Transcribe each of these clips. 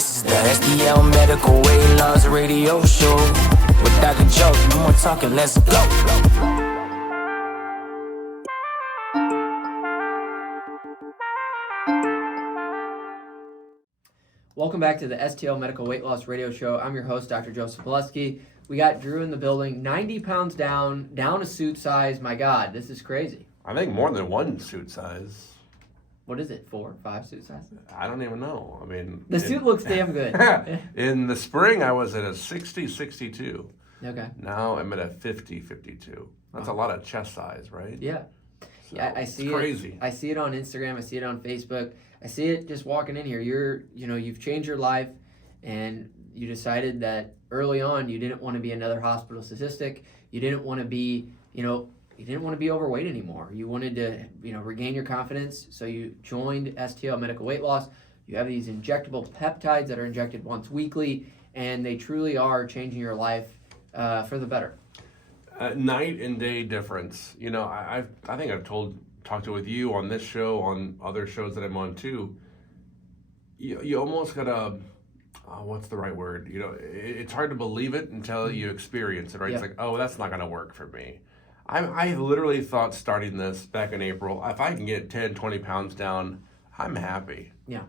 This is the STL Medical Weight Loss Radio Show with Dr. Joe. No more talking, let's go. Welcome back to the STL Medical Weight Loss Radio Show. I'm your host, Dr. Joseph Moleski. We got Drew in the building, 90 pounds down a suit size. My God, this is crazy. I think more than one suit size. What is it, 4 or 5 suit sizes? I don't even know. I mean... The suit looks damn good. In the spring, I was at a 60, 62. Okay. Now I'm at a 50, 52. That's a lot of chest size, right? Yeah. So Yeah, I see it's crazy. I see it on Instagram. I see it on Facebook. I see it just walking in here. You've changed your life, and you decided that early on you didn't want to be another hospital statistic. You didn't want to be, you didn't want to be overweight anymore. You wanted to, regain your confidence. So you joined STL Medical Weight Loss. You have these injectable peptides that are injected once weekly, and they truly are changing your life for the better. Night and day difference. I think I've talked with you on this show, on other shows that I'm on too. You almost gotta, what's the right word? It's hard to believe it until you experience it, right? Yeah. It's like, oh, that's not gonna work for me. I literally thought starting this back in April, if I can get 10, 20 pounds down, I'm happy. Yeah.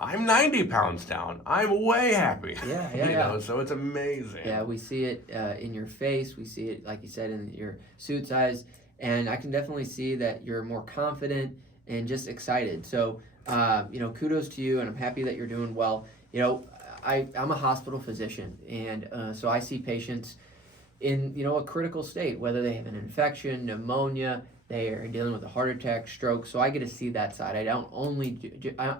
I'm 90 pounds down. I'm way happy. Yeah. So it's amazing. Yeah, we see it in your face. We see it, like you said, in your suit size. And I can definitely see that you're more confident and just excited. So, kudos to you, and I'm happy that you're doing well. I'm a hospital physician, and so I see patients in, a critical state, whether they have an infection, pneumonia, they are dealing with a heart attack, stroke. So I get to see that side. I'm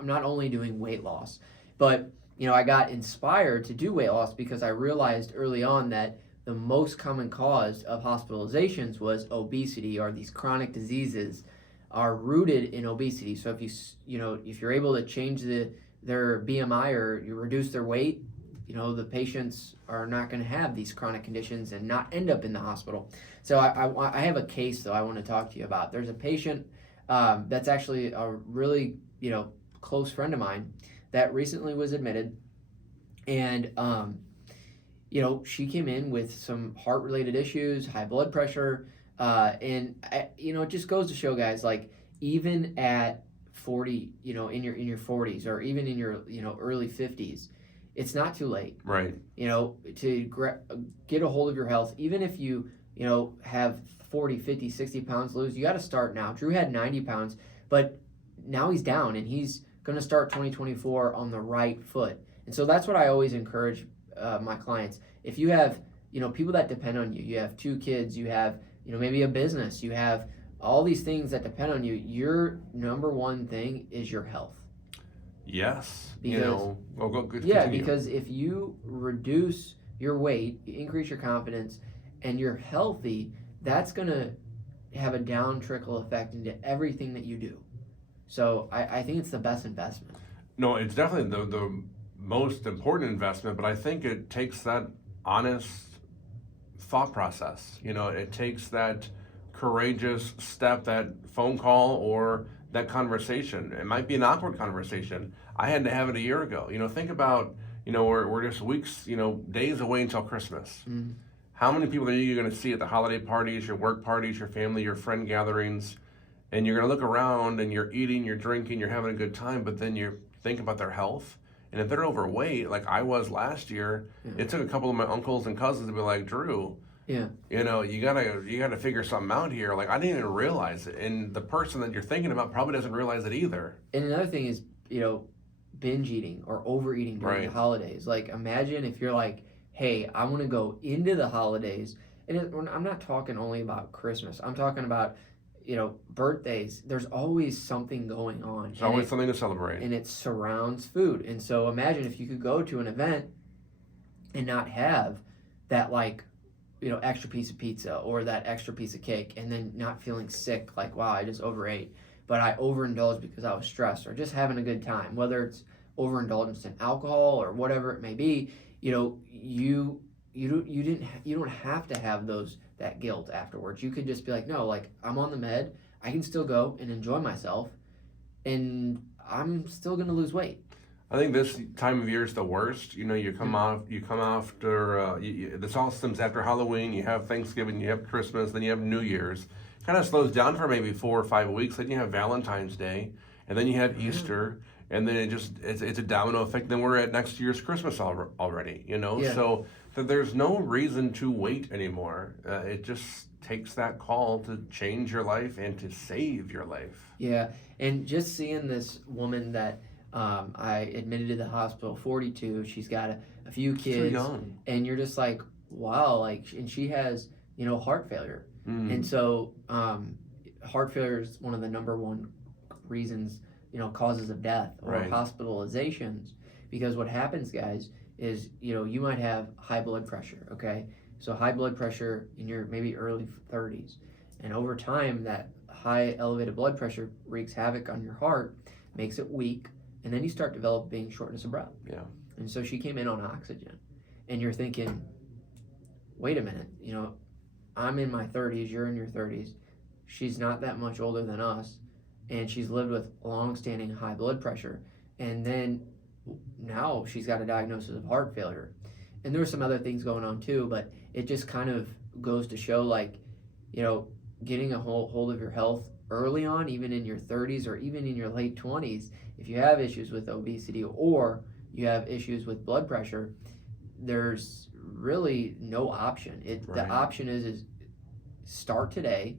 not only doing weight loss, but, I got inspired to do weight loss because I realized early on that the most common cause of hospitalizations was obesity, or these chronic diseases are rooted in obesity. So if you're able to change their BMI or you reduce their weight, the patients are not going to have these chronic conditions and not end up in the hospital. So I have a case, though, I want to talk to you about. There's a patient that's actually a really, close friend of mine that recently was admitted. And, she came in with some heart-related issues, high blood pressure, and, it just goes to show, guys, like, even at 40, in your 40s, or even in your, early 50s, it's not too late. Right. To get a hold of your health, even if you, have 40, 50, 60 pounds to lose, you got to start now. Drew had 90 pounds, but now he's down, and he's going to start 2024 on the right foot. And so that's what I always encourage my clients. If you have, people that depend on you, you have 2 kids, you have, maybe a business, you have all these things that depend on you, your number one thing is your health. Yes. Because, because if you reduce your weight, you increase your confidence, and you're healthy, that's going to have a down trickle effect into everything that you do. So I think it's the best investment. No, it's definitely the most important investment, but I think it takes that honest thought process. It takes that courageous step, that phone call or that conversation. It might be an awkward conversation. I had to have it a year ago. Think about, we're just weeks, days away until Christmas. Mm-hmm. How many people are you going to see at the holiday parties, your work parties, your family, your friend gatherings? And you're going to look around and you're eating, you're drinking, you're having a good time, but then you're thinking about their health. And if they're overweight, like I was last year, It took a couple of my uncles and cousins to be like, Drew, you gotta figure something out here. Like, I didn't even realize it, and the person that you're thinking about probably doesn't realize it either. And another thing is, binge eating or overeating during the holidays. Like, imagine if you're like, hey, I want to go into the holidays, and I'm not talking only about Christmas. I'm talking about, birthdays. There's always something going on. There's always something to celebrate. And it surrounds food. And so imagine if you could go to an event and not have that, like, extra piece of pizza or that extra piece of cake, and then not feeling sick, like, wow, I just overate, but I overindulged because I was stressed, or just having a good time, whether it's overindulgence in alcohol or whatever it may be. You don't have to have that guilt afterwards. You could just be like, no, like, I'm on the med, I can still go and enjoy myself, and I'm still going to lose weight. I think this time of year is the worst. You come after, this all stems after Halloween, you have Thanksgiving, you have Christmas, then you have New Year's. Kind of slows down for maybe 4 or 5 weeks, then you have Valentine's Day, and then you have Easter, and then it's a domino effect, then we're at next year's Christmas already, Yeah. So there's no reason to wait anymore. It just takes that call to change your life and to save your life. Yeah, and just seeing this woman that I admitted to the hospital, 42, she's got a few kids, too young. And you're just like, wow, and she has, heart failure. And so heart failure is one of the number one reasons, causes of death or Right. hospitalizations, because what happens, guys, is, you might have high blood pressure, okay? So high blood pressure in your maybe early 30s, and over time that high elevated blood pressure wreaks havoc on your heart, makes it weak, and then you start developing shortness of breath. Yeah. And so she came in on oxygen, and you're thinking, wait a minute, I'm in my 30s, you're in your 30s, she's not that much older than us, and she's lived with long-standing high blood pressure, and then now she's got a diagnosis of heart failure. And there were some other things going on too, but it just kind of goes to show, getting a hold of your health early on, even in your 30s or even in your late 20s, if you have issues with obesity or you have issues with blood pressure, there's really no option. Right. The option is start today,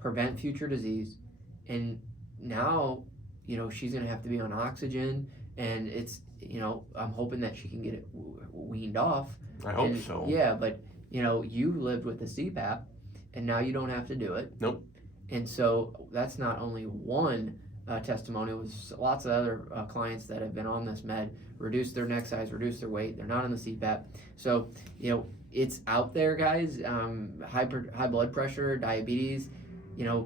prevent future disease, and now, she's going to have to be on oxygen, and it's, I'm hoping that she can get it weaned off. I hope so. Yeah, but, you lived with the CPAP, and now you don't have to do it. Nope. And so that's not only one testimony, with lots of other clients that have been on this med, reduce their neck size, reduce their weight, they're not on the CPAP. So, it's out there, guys. High blood pressure, diabetes,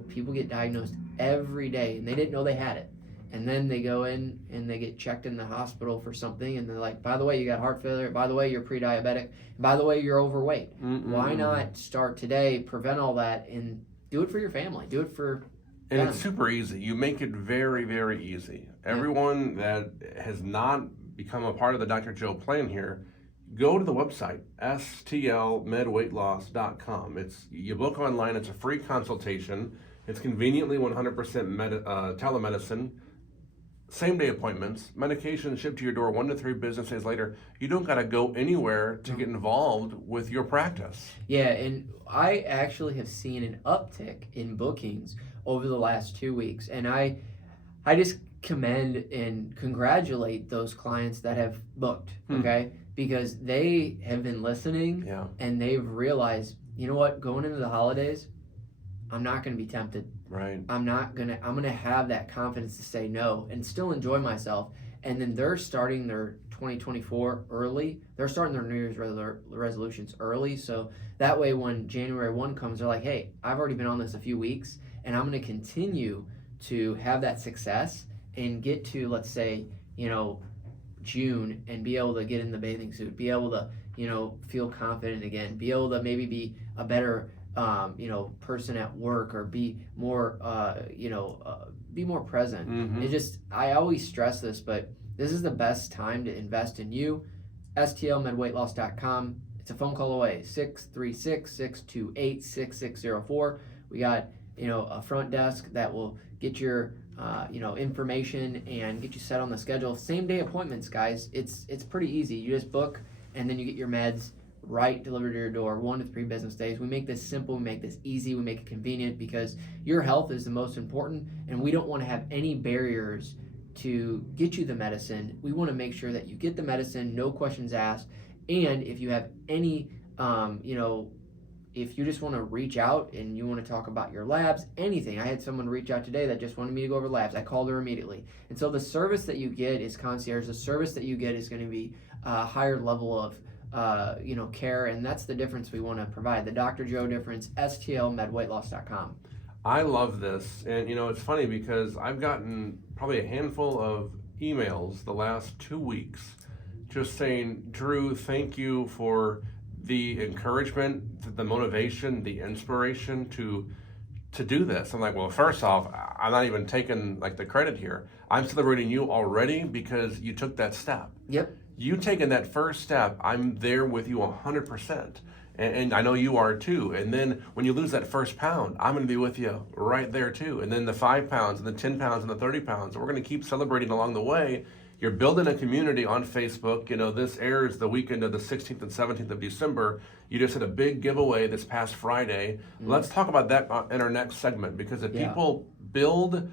people get diagnosed every day, and they didn't know they had it. And then they go in and they get checked in the hospital for something, and they're like, by the way, you got heart failure, by the way, you're pre-diabetic, by the way, you're overweight. Why not start today, prevent all that, and do it for your family, do it for And them. it's super easy. You make it very, very easy. Everyone that has not become a part of the Dr. Joe plan here, go to the website, STLMedWeightLoss.com. You book online, it's a free consultation. It's conveniently 100% telemedicine. Same-day appointments, medication shipped to your door 1 to 3 business days later. You don't got to go anywhere to get involved with your practice. Yeah, and I actually have seen an uptick in bookings over the last 2 weeks, and I just commend and congratulate those clients that have booked, okay? Because they have been listening, Yeah. and they've realized, you know what, going into the holidays, I'm not going to be tempted. Right. I'm going to have that confidence to say no and still enjoy myself. And then they're starting their 2024 early. They're starting their New Year's resolutions early. So that way when January 1 comes, they're like, hey, I've already been on this a few weeks, and I'm going to continue to have that success and get to, let's say, June, and be able to get in the bathing suit, be able to, feel confident again, be able to maybe be a better person at work, or be more, be more present. It just, I always stress this, but this is the best time to invest in you. STLMedWeightLoss.com. It's a phone call away, 636-628-6604. We got, a front desk that will get your, information and get you set on the schedule. Same day appointments, guys. It's pretty easy. You just book, and then you get your meds delivered to your door 1 to 3 business days. We make this simple, we make this easy, we make it convenient, because your health is the most important, and we don't want to have any barriers to get you the medicine. We want to make sure that you get the medicine, no questions asked. And if you have any, if you just want to reach out and you want to talk about your labs, anything. I had someone reach out today that just wanted me to go over labs. I called her immediately. And so the service that you get is concierge. The service that you get is going to be a higher level of care, and that's the difference we want to provide. The Dr. Joe difference, STLMedWeightLoss.com. I love this, and it's funny because I've gotten probably a handful of emails the last 2 weeks just saying, Drew, thank you for the encouragement, the motivation, the inspiration to to do this? I'm like, well, first off, I'm not even taking like the credit here. I'm celebrating you already because you took that step. Yep. You taking that first step, I'm there with you 100%. And I know you are too. And then when you lose that first pound, I'm going to be with you right there too. And then the 5 pounds and the 10 pounds and the 30 pounds, we're going to keep celebrating along the way. You're building a community on Facebook. You know, this airs the weekend of the 16th and 17th of December. You just had a big giveaway this past Friday. Let's talk about that in our next segment, because if people build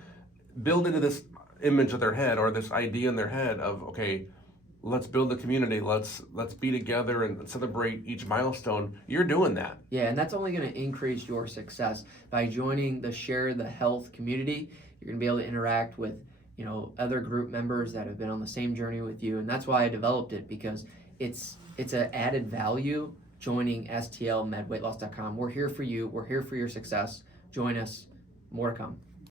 into this image of their head, or this idea in their head of, okay, let's build the community, let's be together and celebrate each milestone, you're doing that. Yeah, and that's only going to increase your success. By joining the Share the Health community, you're going to be able to interact with, you know, other group members that have been on the same journey with you. And that's why I developed it, because it's an added value joining STLMedWeightLoss.com. We're here for you. We're here for your success. Join us. More to come.